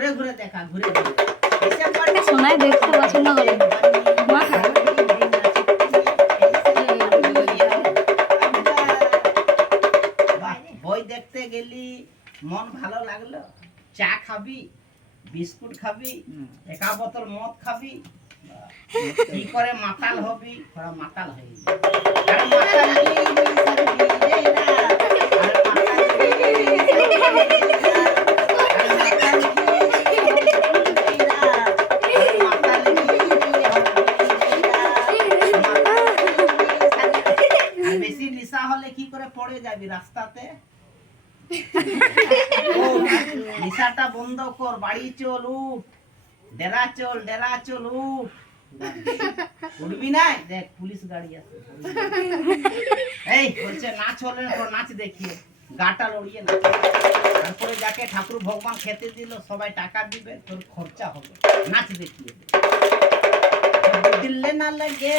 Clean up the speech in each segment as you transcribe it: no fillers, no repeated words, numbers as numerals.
ঘুরে ঘুরে দেখা, ঘুরে ঘুরে সোনাই দেখতে পছন্দ করে। বই দেখতে গেলি, মন ভালো লাগলো, চা খাবি, বিস্কুট খাবি, একা বোতল মদ খাবি, কি করে মাতাল হবি, থোড়া মাতাল হয়ে বেশি নিশা হলে কি করে পড়ে যাবি রাস্তাতে। নিশাটা বন্ধ কর, বাড়ি চল, উঠ, ডেরা চল, ডেরা চল, উঠ। উঠবি না, দেখ পুলিশ গাড়ি আছে। এই বলছে নাচ হলে তো নাচ দেখিয়ে, গাটা লড়িয়ে না। তারপরে যাকে ঠাকুর ভগবান খেতে দিল, সবাই টাকা দিবে, তোর খরচা হবে, নাচ দেখিয়ে। দিল্লে না লাগে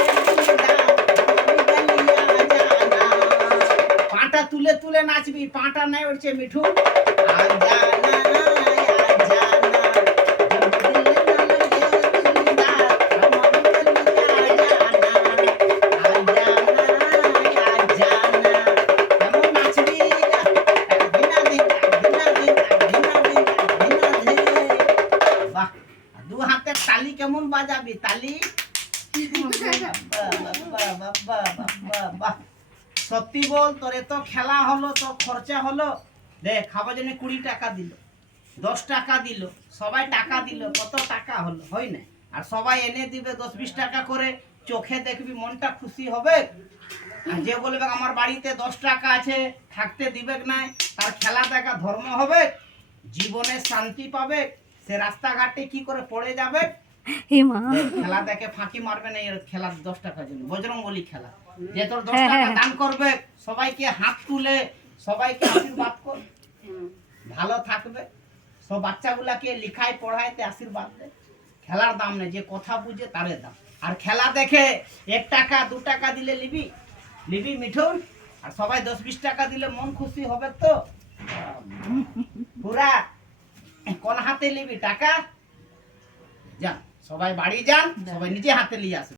পাটা তুলে তুলে নাচবি, পাটা নাই উঠছে মিঠু। দু হাতে তালি কেমন বাজাবি, তালি। সত্যি বল, তোর এত খেলা হলো, তো খরচা হলো। দেখ খাবার জন্য 20 টাকা দিল, 10 টাকা দিল, সবাই টাকা দিল, কত টাকা হলো, হয় না? আর সবাই এনে দিবে 10-20 টাকা করে, চোখে দেখবি মনটা খুশি হবে। আর যে বলবে আমার বাড়িতে 10 টাকা আছে, থাকতে দিবে না, তার খেলা দেখা ধর্ম হবে, জীবনে শান্তি পাবে। সে রাস্তাঘাটে কি করে পড়ে যাবে, খেলা দেখে ফাঁকি মারবে না। এর খেলা 10 টাকার জন্য, বজরংবলী খেলা, যে তোর 10 টাকা দান করবে, সবাইকে হাত তুলে সবাইকে আশীর্বাদ কর, ভালো থাকবে। সব বাচ্চাগুলাকে লিখাই পড়াইতে আশীর্বাদ দে। খেলার দাম নেই, যে কথা বুঝে তারে দাম। আর খেলা দেখে 1 টাকা 2 টাকা দিলে লিবি, লিবি মিঠুন। আর সবাই 10-20 টাকা দিলে মন খুশি হবে তো। পুরা কোন হাতে লিবি টাকা? যান সবাই বাড়ি যান, সবাই নিজে হাতে নিয়ে আসবে।